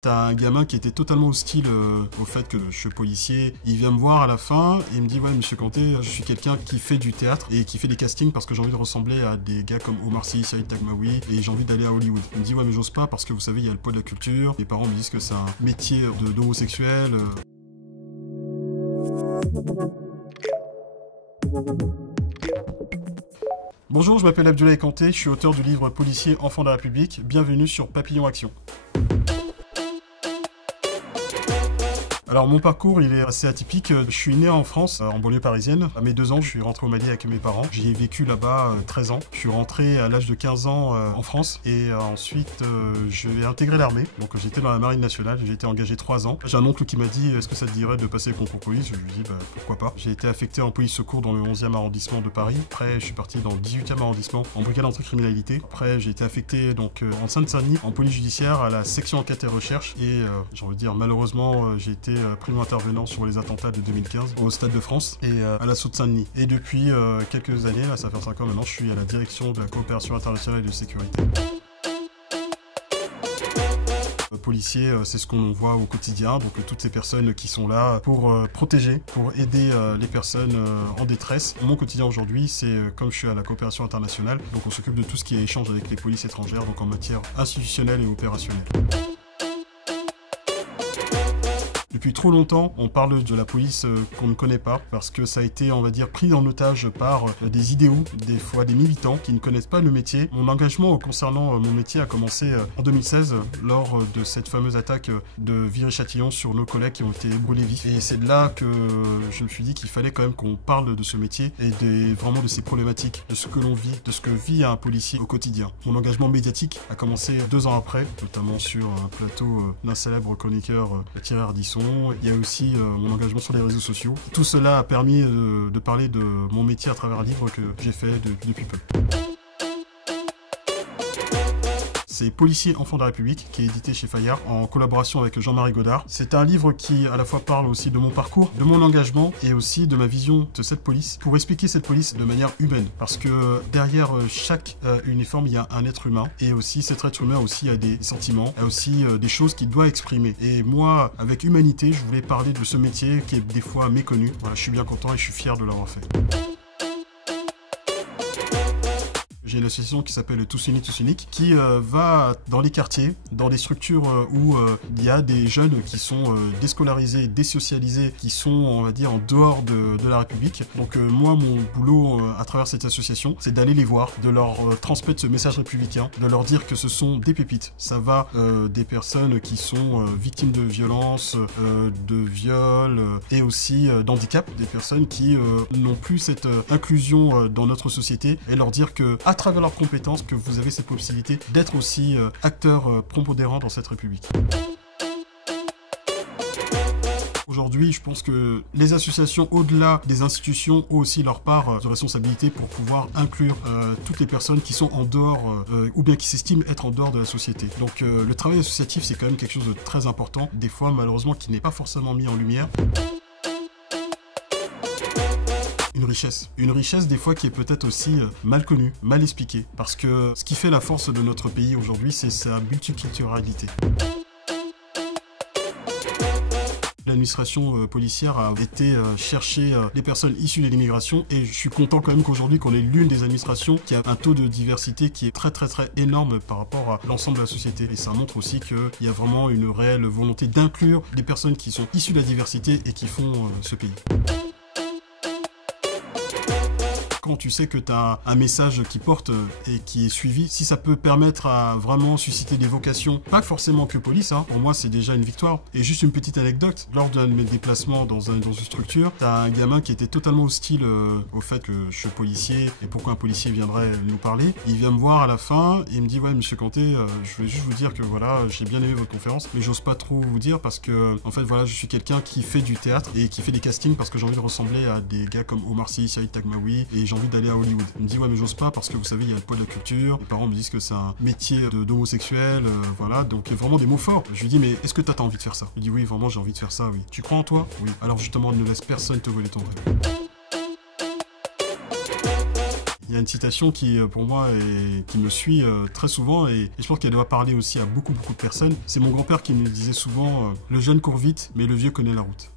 T'as un gamin qui était totalement hostile au fait que je suis policier. Il vient me voir à la fin et il me dit « Ouais, monsieur Kanté, je suis quelqu'un qui fait du théâtre et qui fait des castings parce que j'ai envie de ressembler à des gars comme Omar Sy, Saïd Taghmaoui et j'ai envie d'aller à Hollywood. » Il me dit « Ouais, mais j'ose pas parce que vous savez, il y a le poids de la culture. Mes parents me disent que c'est un métier d'homosexuel. » Bonjour, je m'appelle Abdoulaye Kanté, je suis auteur du livre Policier, enfant de la République. Bienvenue sur Papillon Action. Alors mon parcours il est assez atypique, je suis né en France, en banlieue parisienne. À mes 2 ans, je suis rentré au Mali avec mes parents. J'y ai vécu là-bas 13 ans. Je suis rentré à l'âge de 15 ans en France et ensuite j'ai intégré l'armée. Donc j'étais dans la marine nationale, j'ai été engagé 3 ans. J'ai un oncle qui m'a dit est-ce que ça te dirait de passer le concours police? Je lui ai dit pourquoi pas. J'ai été affecté en police secours dans le 11e arrondissement de Paris. Après je suis parti dans le 18e arrondissement en brigade anticriminalité. Après j'ai été affecté donc en Seine-Saint-Denis en police judiciaire à la section enquête et recherche et j'ai envie de dire malheureusement j'ai été primo-intervenant sur les attentats de 2015 au Stade de France et à l'assaut de Saint-Denis. Et depuis quelques années, là ça fait 5 ans maintenant, je suis à la direction de la coopération internationale et de sécurité. Policier, c'est ce qu'on voit au quotidien, donc toutes ces personnes qui sont là pour protéger, pour aider les personnes en détresse. Mon quotidien aujourd'hui, c'est comme je suis à la coopération internationale, donc on s'occupe de tout ce qui est échange avec les polices étrangères, donc en matière institutionnelle et opérationnelle. Depuis trop longtemps, on parle de la police qu'on ne connaît pas parce que ça a été, on va dire, pris en otage par des idéaux, des fois des militants qui ne connaissent pas le métier. Mon engagement concernant mon métier a commencé en 2016 lors de cette fameuse attaque de Viry-Châtillon sur nos collègues qui ont été brûlés vifs. Et c'est de là que je me suis dit qu'il fallait quand même qu'on parle de ce métier et vraiment de ses problématiques, de ce que l'on vit, de ce que vit un policier au quotidien. Mon engagement médiatique a commencé 2 ans après, notamment sur un plateau d'un célèbre chroniqueur Thierry Ardisson. Il y a aussi mon engagement sur les réseaux sociaux. Tout cela a permis de parler de mon métier à travers un livre que j'ai fait depuis peu. C'est Policier, enfant de la République, qui est édité chez Fayard en collaboration avec Jean-Marie Godard. C'est un livre qui à la fois parle aussi de mon parcours, de mon engagement et aussi de ma vision de cette police, pour expliquer cette police de manière humaine. Parce que derrière chaque uniforme, il y a un être humain et aussi cet être humain aussi a des sentiments, a aussi des choses qu'il doit exprimer. Et moi, avec humanité, je voulais parler de ce métier qui est des fois méconnu. Voilà, je suis bien content et je suis fier de l'avoir fait. J'ai une association qui s'appelle Tous Unis, Tous Uniques, qui va dans les quartiers, dans des structures où il y a des jeunes qui sont déscolarisés, désocialisés, qui sont, on va dire, en dehors de la République. Donc moi, mon boulot à travers cette association, c'est d'aller les voir, de leur transmettre ce message républicain, de leur dire que ce sont des pépites. Ça va des personnes qui sont victimes de violences, de viols et aussi d'handicap, des personnes qui n'ont plus cette inclusion dans notre société et leur dire que à travers leurs compétences, que vous avez cette possibilité d'être aussi acteur prépondérant dans cette République. Aujourd'hui, je pense que les associations, au-delà des institutions, ont aussi leur part de responsabilité pour pouvoir inclure toutes les personnes qui sont en dehors ou bien qui s'estiment être en dehors de la société. Donc le travail associatif, c'est quand même quelque chose de très important, des fois malheureusement qui n'est pas forcément mis en lumière. Une richesse des fois qui est peut-être aussi mal connue, mal expliquée, parce que ce qui fait la force de notre pays aujourd'hui, c'est sa multiculturalité. L'administration policière a été chercher les personnes issues de l'immigration et je suis content quand même qu'aujourd'hui qu'on est l'une des administrations qui a un taux de diversité qui est très énorme par rapport à l'ensemble de la société. Et ça montre aussi qu'il y a vraiment une réelle volonté d'inclure les personnes qui sont issues de la diversité et qui font ce pays. Quand tu sais que tu as un message qui porte et qui est suivi, si ça peut permettre à vraiment susciter des vocations, pas forcément que police, hein, pour moi c'est déjà une victoire. Et juste une petite anecdote, lors d'un de mes déplacements dans une structure, tu as un gamin qui était totalement hostile au fait que je suis policier et pourquoi un policier viendrait nous parler. Il vient me voir à la fin et il me dit « Ouais, monsieur Kanté, je voulais juste vous dire que voilà, j'ai bien aimé votre conférence, mais j'ose pas trop vous dire parce que en fait voilà, je suis quelqu'un qui fait du théâtre et qui fait des castings parce que j'ai envie de ressembler à des gars comme Omar Sy, Saïd Taghmaoui et j'ai envie d'aller à Hollywood. » Il me dit « Ouais, mais j'ose pas parce que vous savez, il y a le poids de la culture. Mes parents me disent que c'est un métier d'homosexuel, voilà, donc vraiment des mots forts. » Je lui dis « Mais est-ce que t'as envie de faire ça ?» Il dit « Oui, vraiment, j'ai envie de faire ça, oui. » « Tu crois en toi ?»« Oui. » « Alors justement, ne laisse personne te voler ton rêve. » Il y a une citation qui, pour moi, qui me suit très souvent et je pense qu'elle doit parler aussi à beaucoup de personnes. C'est mon grand-père qui nous disait souvent le jeune court vite, mais le vieux connaît la route.